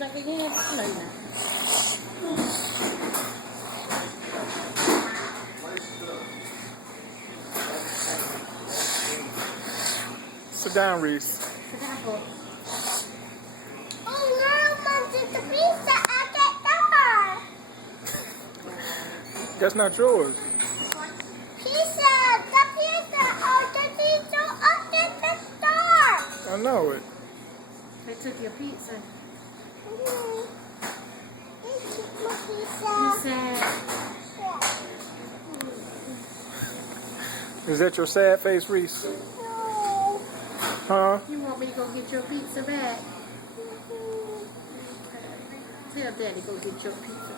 stuck again? No, you're not. Sit down, Reese. Sit down, boy. Oh no, Mom, it's the pizza at the door. That's not yours. Pizza, the pizza at the door. I know it. They took your pizza. They took my You pizza. sad. Is that your sad face, Reese? No. Huh? You want me to go get your pizza back? Tell Daddy go get your pizza.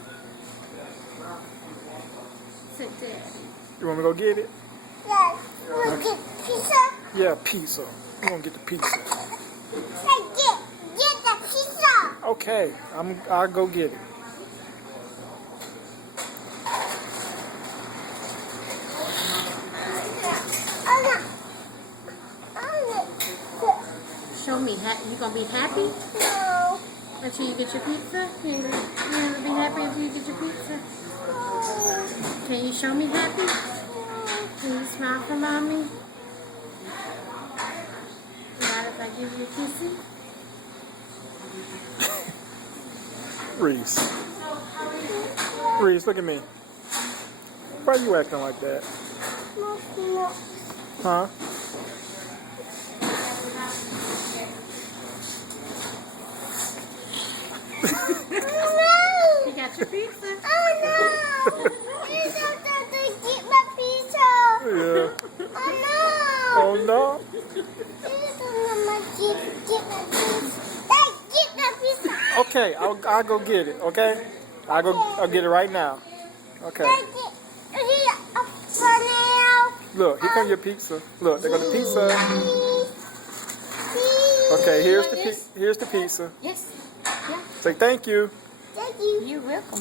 Say Daddy. You want me to go get it? Yes. Wanna get pizza? Yeah, pizza. You gonna get the pizza? Hey, get the pizza. Okay, I'll go get it. Show me. You gonna be happy No. until you get your pizza? You gonna be happy until you get your pizza? Can you show me happy? Can you smile for mommy? Not if I give you a kissy? Reese. Reese, look at me. Why are you acting like that? No. Huh? No. You got your pizza? Oh no! Please don't let me get my pizza. Yeah. Oh Oh no. no! Please don't let me get my pizza. Hey, get my pizza. Okay, I'll go get it. Okay, I'll get it right now. Okay. Hey, get a banana. Look, here comes your pizza. Look, there goes the pizza. Okay, here's the pizza. Yes. Yeah. Say thank you. Thank you. You're welcome.